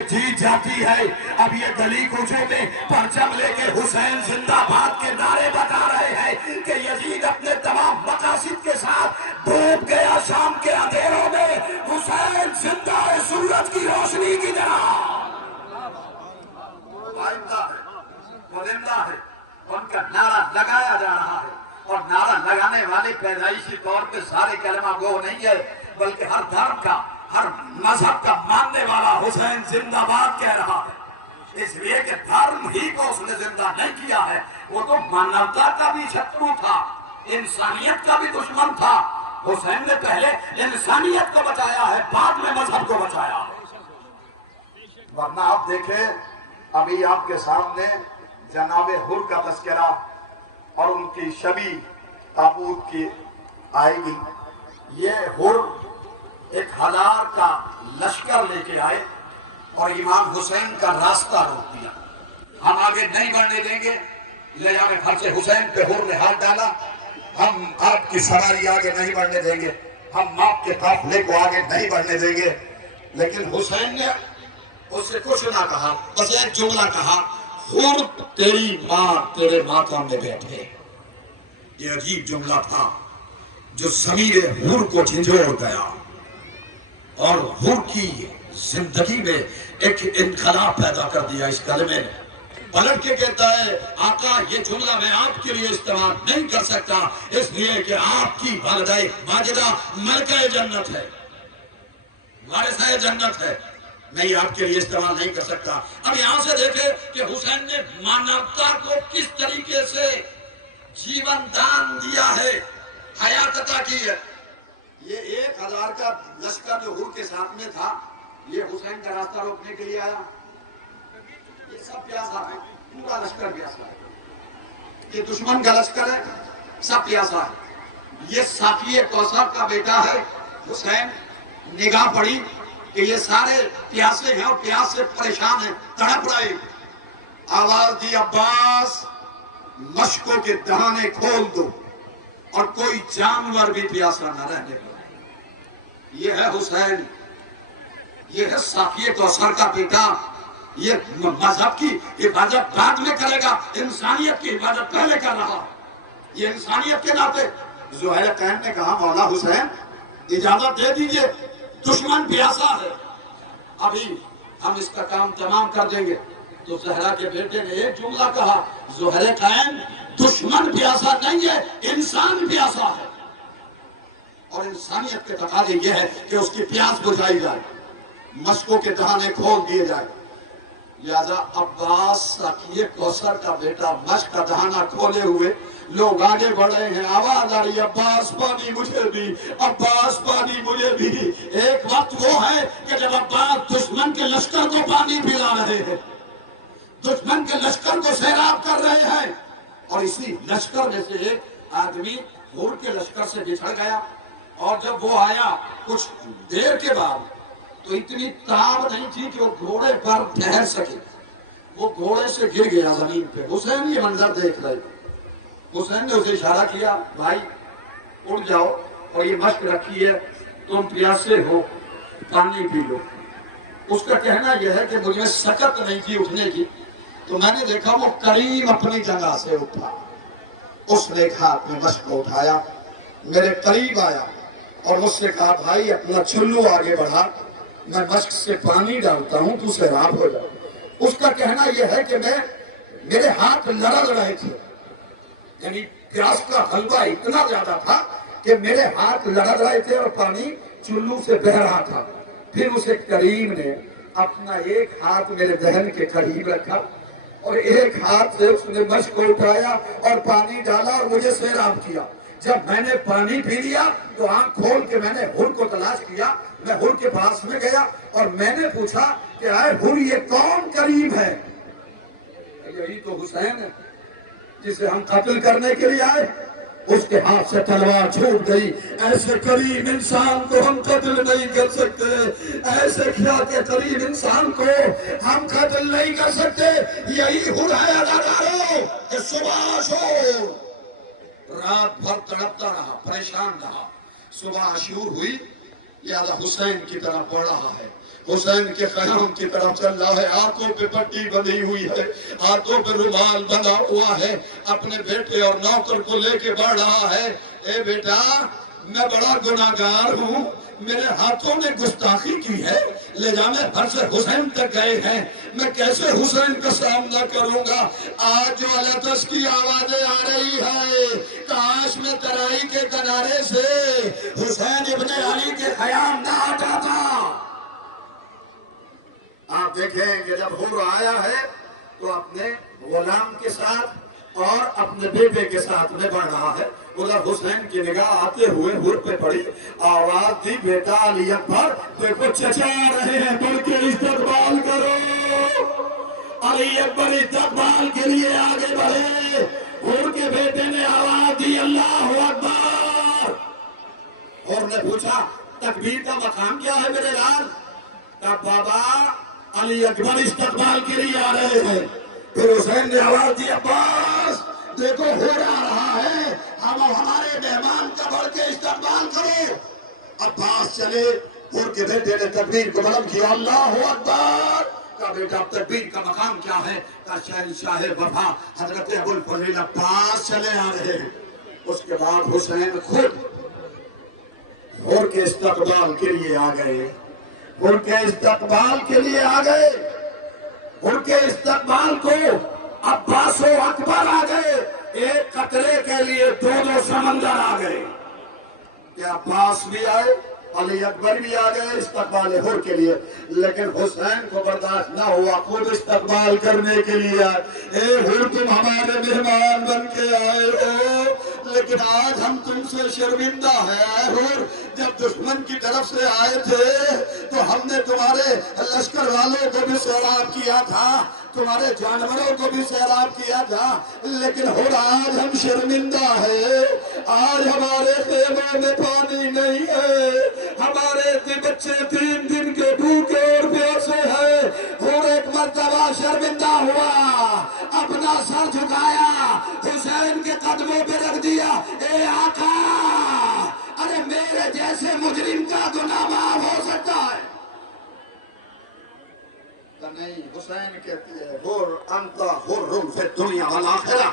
جی جاتی ہے۔ اب یہ گلی کوچوں میں پرچم لے کے حسین زندہ باد کے نعرے بتا رہے ہیں کہ یزید اپنے تمام مقاصد کے ساتھ ڈوب گیا شام کے اندھیروں میں، حسین زندہ ہے سورج کی روشنی کی طرح۔ آئندہ ہے، وہ زندہ ہے، ان کا نعرہ لگایا جا رہا ہے، اور نعرہ لگانے والے پیدائشی طور پہ سارے کلمہ گو نہیں ہے، بلکہ ہر دھرم کا، ہر مذہب کا ماننے والا حسین زندہ باد کہہ رہا ہے۔ اس لیے کہ دھرم ہی کو اس نے زندہ نہیں کیا ہے، وہ تو مانوتا کا بھی شترو تھا، انسانیت کا بھی دشمن تھا۔ حسین نے پہلے انسانیت کو بچایا ہے، بعد میں مذہب کو بچایا ہے۔ ورنہ آپ دیکھیں، ابھی آپ کے سامنے جناب حر کا تذکرہ اور ان کی شبیہ تابوت کی آئے گی۔ یہ حر 1000 کا لشکر لے کے آئے اور امام حسین کا راستہ روک دیا۔ ہم آگے نہیں بڑھنے دیں گے، لے جانے خرچ حسین پہ حر نے ہاتھ ڈالا، ہم آپ کی سواری آگے نہیں بڑھنے دیں گے، ہم آپ کے قافلے کو آگے نہیں بڑھنے دیں گے۔ لیکن حسین نے اس سے کچھ نہ کہا، بس ایک جملہ کہا، حر تیری ماں تیرے ماتم میں بیٹھے۔ یہ عجیب جملہ تھا جو ضمیر حر کو جھنجھوڑ گیا، اور حر کی زندگی میں ایک انقلاب پیدا کر دیا۔ اس کلمے نے پلٹ کے کہتا ہے، آقا یہ جملہ میں آپ کے لیے استعمال نہیں کر سکتا، اس لیے کہ آپ کی والدہ ماجدہ ملکہ جنت ہے، وارثہ جنت ہے، میں یہ آپ کے لیے استعمال نہیں کر سکتا۔ اب یہاں سے دیکھیں کہ حسین نے مانوتا کو کس طریقے سے جیون دان دیا ہے، حیات عطا کی ہے۔ یہ 1000 کا لشکر جو حر کے ساتھ میں تھا، یہ حسین کا راستہ روکنے کے لیے آیا۔ یہ سب پیاسا ہے، پورا لشکر پیاسا ہے، یہ دشمن کا لشکر ہے، سب پیاسا ہے۔ یہ ساقی کوثر کا بیٹا ہے حسین، نگاہ پڑی کہ یہ سارے پیاسے ہیں اور پیاس سے پریشان ہیں، تڑپ رہے۔ آواز دی، عباس مشکوں کے دہانے کھول دو اور کوئی جانور بھی پیاسا نہ رہنے پائے۔ یہ ہے حسین، یہ ہے ساقی کوثر کا بیٹا۔ یہ مذہب کی حفاظت بعد میں کرے گا، انسانیت کی حفاظت پہلے کر رہا۔ یہ انسانیت کے ناطے ذوالقین نے کہا، مولا حسین اجازت دے دیجئے، دشمن پیاسا ہے، ابھی ہم اس کا کام تمام کر دیں گے۔ تو زہرا کے بیٹے نے ایک جملہ کہا، ذوالقین دشمن پیاسا نہیں ہے، انسان پیاسا ہے، اور انسانیت کے تقاضے یہ ہے کہ اس کی پیاس بجھائی جائے، مشکوں کے دہانے کھول دیے جائے۔ لہذا عباس ساقی کوثر کا بیٹا مشک کا دہانہ کھولے ہوئے لوگ آگے بڑھ رہے ہیں، آواز آ رہی، عباس پانی مجھے بھی، عباس پانی مجھے بھی۔ ایک وقت وہ ہے کہ جب عباس دشمن کے لشکر کو پانی پلا رہے ہیں، دشمن کے لشکر کو سیراب کر رہے ہیں، اور اسی لشکر میں سے ایک آدمی حر کے لشکر سے بچھڑ گیا، اور جب وہ آیا کچھ دیر کے بعد تو اتنی تاب نہیں تھی کہ وہ گھوڑے پر ٹھہر سکے، وہ گھوڑے سے گر گیا زمین پہ۔ حسین یہ منظر دیکھ رہے، حسین نے اسے اشارہ کیا، بھائی اٹھ جاؤ اور یہ مشک رکھی ہے، تم پیاسے ہو، پانی پی لو۔ اس کا کہنا یہ ہے کہ مجھے سکت نہیں تھی اٹھنے کی، تو میں نے دیکھا وہ کریم اپنی جگہ سے اٹھا، اس نے ایک ہاتھ میں مشک کو اٹھایا، میرے قریب آیا اور مجھ سے کہا، بھائی اپنا چلو آگے بڑھا، میں مشک سے پانی ڈالتا ہوں، تو سیراب ہو جاؤ۔ اس کا کہنا یہ ہے کہ میرے ہاتھ لرز رہے تھے، یعنی پیاس کا غلبہ اتنا زیادہ تھا کہ میرے ہاتھ لرز رہے تھے اور پانی چلو سے بہہ رہا تھا۔ پھر اسے کریم نے اپنا ایک ہاتھ میرے دہن کے قریب رکھا اور ایک ہاتھ سے اس نے مشک کو اٹھایا اور پانی ڈالا اور مجھے سیراب کیا۔ جب میں نے پانی پی لیا تو آنکھ کھول کے میں نے حر کو تلاش کیا، میں حر کے پاس میں گیا اور میں نے پوچھا کہ اے حر، یہ کون قریب ہے؟ یہی تو حسین ہے جسے ہم قتل کرنے کے لیے آئے۔ اس کے ہاتھ سے تلوار چھوٹ گئی، ایسے کریم انسان کو ہم قتل نہیں کر سکتے، ایسے کیا کہ کریم انسان کو ہم قتل نہیں کر سکتے۔ یہی حر ہے اداکاروں کہ صبح شور رات بھر تڑپتا رہا، پریشان رہا، صبح عاشور ہوئی، لہذا حسین کی طرف بڑھ رہا ہے، حسین کے قیام کی طرف چل رہا ہے، ہاتھوں پہ پٹی بندھی ہوئی ہے، ہاتھوں پہ رومال بندھا ہوا ہے، اپنے بیٹے اور نوکر کو لے کے بڑھ رہا ہے۔ اے بیٹا، میں بڑا گناہگار ہوں، میرے ہاتھوں نے گستاخی کی ہے، لے جا میں فرش حسین تک گئے ہیں، میں کیسے حسین کا سامنا کروں گا؟ آج جو علتش کی آوازیں آ رہی ہے، کاش میں ترائی کے کنارے سے حسین ابن علی کے خیام نہ آ جاتا۔ آپ دیکھیں کہ جب حر آیا ہے تو اپنے غلام کے ساتھ اور اپنے بیٹے کے ساتھ میں بڑھ رہا ہے، ادھر حسین کی نگاہ آتے ہوئے حر پہ پڑی، آواز دی، بیٹا علی اکبر دیکھو چچا آ رہے ہیں، بڑھ کے استقبال کرو۔ علی اکبر استقبال کے لیے آگے بڑھے، حر کے بیٹے نے آواز دی، اللہ اکبر۔ حر نے پوچھا تکبیر کا مقام کیا ہے میرے لال؟ کہا بابا علی اکبر استقبال کے لیے آ رہے ہیں۔ پھر حسین نے آواز دی، عباس دیکھو ہو رہا ہے، ہمارے مہمان کا بڑھ کے استقبال کرو۔ عباس چلے، حر کے بیٹے نے تکبیر کو بلند کیا، اللہ اکبر۔ کہا بیٹا تکبیر کا مقام کیا ہے؟ کہا شہنشاہ وفا حضرت ابوالفضل عباس چلے آ رہے ہیں۔ اس کے بعد حسین خود حر کے استقبال کے لیے آ گئے، حر کے استقبال کے لیے آ گئے، حر کے استقبال کو عباس و اکبر آ گئے، ایک قطرے کے لیے دو سمندر آ گئے۔ کیا عباس بھی آئے، علی اکبر بھی آ گئے استقبال حر کے لیے، لیکن حسین کو برداشت نہ ہوا، خود استقبال کرنے کے لیے آئے۔ اے حر تم ہمارے مہمان بن کے آئے ہو، لیکن آج ہم تم سے شرمندہ ہیں۔ اے حر، جب دشمن کی طرف سے آئے تھے تو ہم نے تمہارے لشکر والوں کو بھی سیراب کیا تھا، تمہارے جانوروں کو بھی سیراب کیا تھا، لیکن حر آج ہم شرمندہ ہیں، آج ہمارے خیموں میں پانی نہیں ہے، ہمارے بچے 3 دن کے بھوکے اور پیاسے ہیں۔ حر ایک مرتبہ شرمندہ ہوا، اپنا سر جھکایا، حسین کے قدموں پہ رکھ دیا، اے آقا، ارے میرے جیسے مجرم کا گناہ معاف ہو سکتا ہے؟ نہیں، حسین کہتے ہیں حر انت حر فی الدنیا والآخرہ،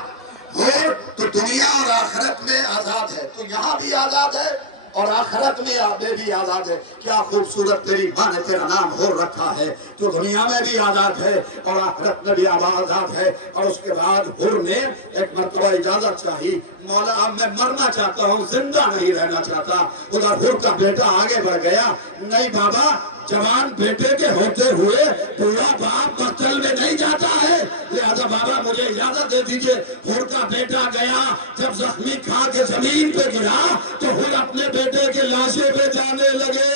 حر تو دنیا اور آخرت میں آزاد ہے، تو یہاں بھی آزاد ہے اور آخرت میں بھی آزاد ہے۔ کیا خوبصورت تیری ماں نے تیرا نام حر رکھا ہے، تو دنیا میں بھی آزاد ہے اور آخرت میں بھی آزاد ہے۔ اور اس کے بعد حر نے ایک مرتبہ اجازت چاہی، مولا اب میں مرنا چاہتا ہوں، زندہ نہیں رہنا چاہتا۔ ادھر حر کا بیٹا آگے بڑھ گیا، نہیں بابا، جوان بیٹے کے ہوتے ہوئے پورا باپ مقتل میں نہیں جاتا ہے، لہذا بابا مجھے اجازت دے دیجئے۔ حر کا بیٹا گیا، جب زخمی کھا کے زمین پہ گرا تو حر اپنے بیٹے کے لاشے پہ جانے لگے۔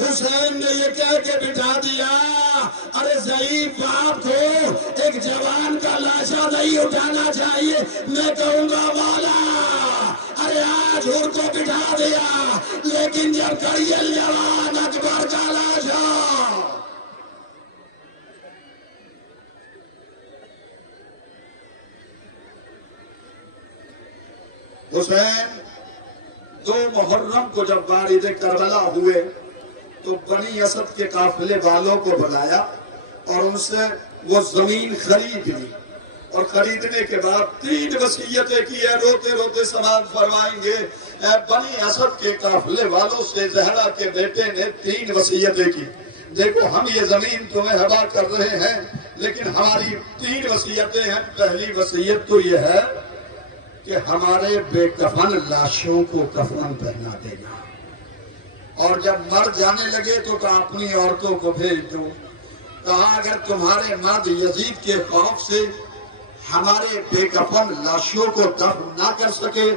حسین نے یہ کہہ کے بٹھا دیا، ارے ضعیف باپ کو ایک جوان کا لاشا نہیں اٹھانا چاہیے، میں کہوں گا مولا ارے آج حر کو بٹھا دیا، لیکن جب کڑیل جوان اکبر کا لاشا حسین 2 محرم کو جب وارد کربلا ہوئے تو بنی اسد کے قافلے والوں کو بلایا اور ان سے وہ زمین خرید لی، اور خریدنے کے بعد 3 وصیتیں کی ہے، روتے روتے سماعت فرمائیں گے۔ بنی اسد کے قافلے والوں سے زہرا کے بیٹے نے 3 وصیتیں کی، دیکھو ہم یہ زمین تمہیں ہبا کر رہے ہیں، لیکن ہماری 3 وصیتیں ہیں۔ پہلی وصیت تو یہ ہے کہ ہمارے بے کفن لاشوں کو کفن پہنا دینا، اور جب مر جانے لگے تو کہا اپنی عورتوں کو بھیج دو، کہا اگر تمہارے مرد یزید کے خوف سے ہمارے بے کفن لاشوں کو دفن نہ کر سکے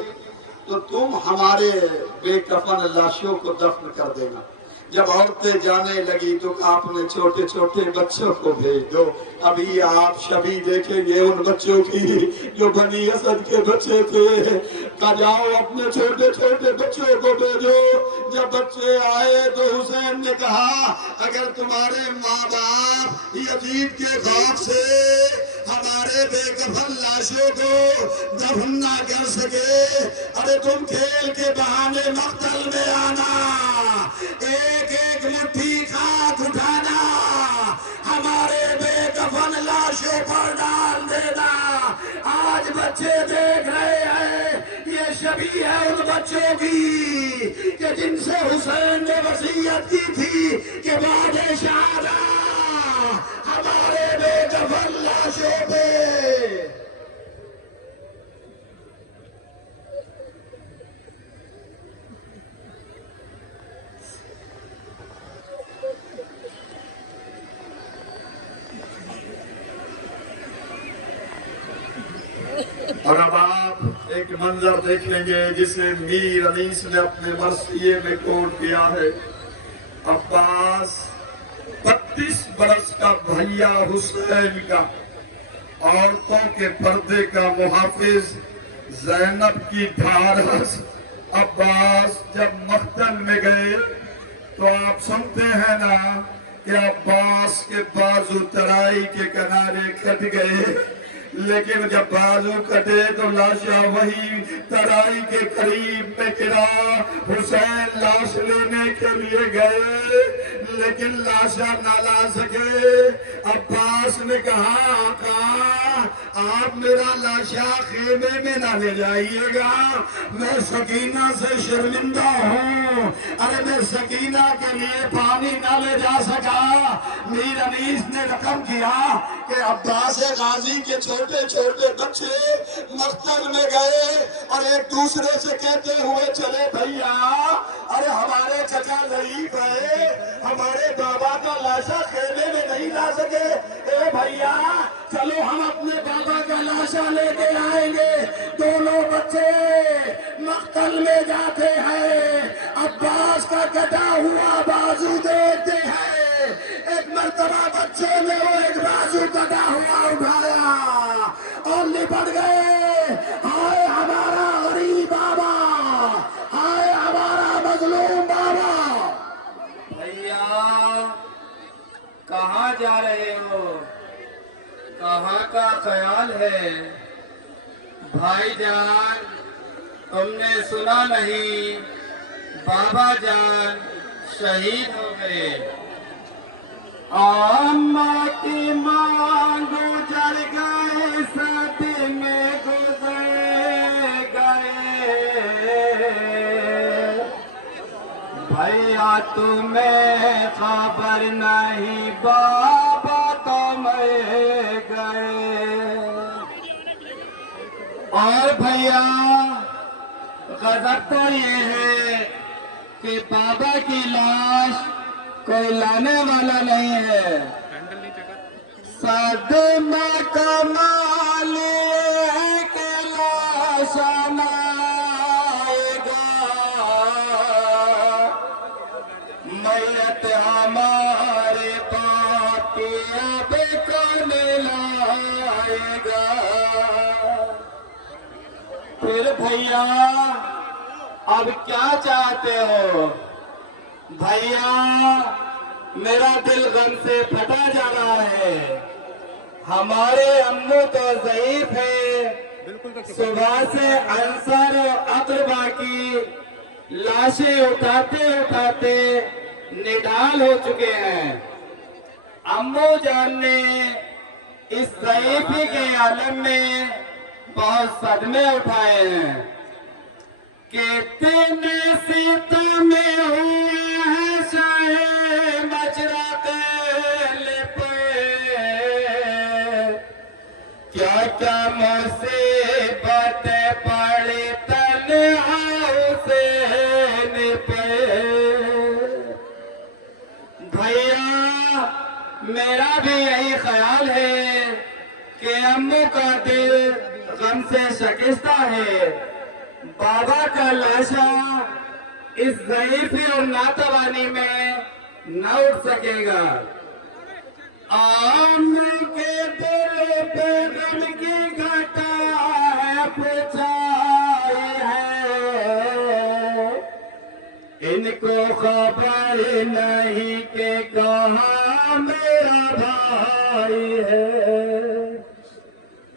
تو تم ہمارے بے کفن لاشوں کو دفن کر دینا۔ جب عورتیں جانے لگی تو آپ نے چھوٹے چھوٹے بچوں کو بھیج دو، ابھی آپ شبی دیکھیں گے ان بچوں کی جو بنی اسد کے بچے تھے، کہا جاؤ اپنے چھوٹے چھوٹے بچوں کو بھیجو۔ جب بچے آئے تو حسین نے کہا اگر تمہارے ماں باپ یزید کے خوف سے ہمارے بے کفن لاشوں کو دفن نہ کر سکے، ارے تم کھیل کے بہانے مقتل میں آنا، ایک ایک مٹھی خاک اٹھانا، ہمارے بے کفن لاشوں پر ڈال دینا۔ آج بچے دیکھ رہے ہیں، یہ شبیہ ہے ان بچوں کی کہ جن سے حسین نے وصیت کی تھی کہ بعد شہادت ہمارے بے کفن لاشوں پہ۔ اور اب آپ ایک منظر دیکھ لیں گے جسے میر انیس نے اپنے مرثیے میں کوٹ کیا ہے۔ عباس 32 برس کا بھیا حسین کا، عورتوں کے پردے کا محافظ، زینب کی ڈھارس۔ عباس جب مقتل میں گئے تو آپ سنتے ہیں نا کہ عباس کے بازو ترائی کے کنارے کٹ گئے، لیکن جب بازو کٹے تو لاشا وہی ترائی کے قریب میں گرا۔ حسین لاش لینے کے لیے گئے لیکن لاشا نہ لا سکے۔ عباس نے کہا آقا آپ میرا لاشا خیمے میں نہ لے جائیے گا، میں سکینہ سے شرمندہ ہوں، ارے میں سکینہ کے لیے پانی نہ لے جا سکا۔ میر انیس نے رقم کیا کہ عباس غازی کے چھوٹے چھوٹے بچے مقتل میں گئے اور ایک دوسرے سے کہتے ہوئے چلے بھیا ارے ہمارے چچا ضعیف ہے، ہمارے بابا کا لاشا خیمے میں نہیں لا سکے، اے بھیا چلو ہم اپنے بابا کا لاشا لے کے آئیں گے۔ دونوں بچے مقتل میں جاتے ہیں، عباس کا کٹا ہوا بازو دیکھتے ہیں، ایک مرتبہ بچے نے وہ ایک بازو کٹا ہوا اٹھایا اور لپٹ گئے۔ ہائے ہمارا غریب بابا، ہائے ہمارا مظلوم بابا۔ بھیا کہاں جا رہے ہو؟ کہاں کا خیال ہے؟ بھائی جان تم نے سنا نہیں، بابا جان شہید ہو گئے۔ اماں کی مانگ جڑ گئے، ساتھ میں گزر گئے، بھیا تمہیں خبر نہیں بابا تو مر گئے۔ اور بھیا غضب تو یہ ہے کہ بابا کی لاش کوئی لانے والا نہیں ہے۔ صدمہ کمال ہے کہ لاش نہ آئے گا، میت ہمارے باپ کی اب کون لائے گا۔ پھر بھیا اب کیا چاہتے ہو؟ بھیا میرا دل غم سے پھٹا جا رہا ہے، ہمارے امو تو ضعیف ہے، صبح سے انصار و اقربا کی لاشیں اٹھاتے اٹھاتے نڈال ہو چکے ہیں۔ امو جان نے اس ضعیفی کے عالم میں بہت صدمے اٹھائے ہیں۔ کتنے ستم ہوئے ہیں شاہ مجرد پہ، کیا کیا مصیبت پڑی تنہا حسین پہ۔ بھیا میرا بھی یہی خیال ہے کہ امو کا دل غم سے شکستہ ہے، بابا کا لاشا اس ضعیفی اور ناتوانی میں نہ اٹھ سکے گا۔ آمر کے دل پہ غم کی گھٹا ہے پچھائی ہے، ان کو خبر نہیں کہ کہاں میرا بھائی ہے۔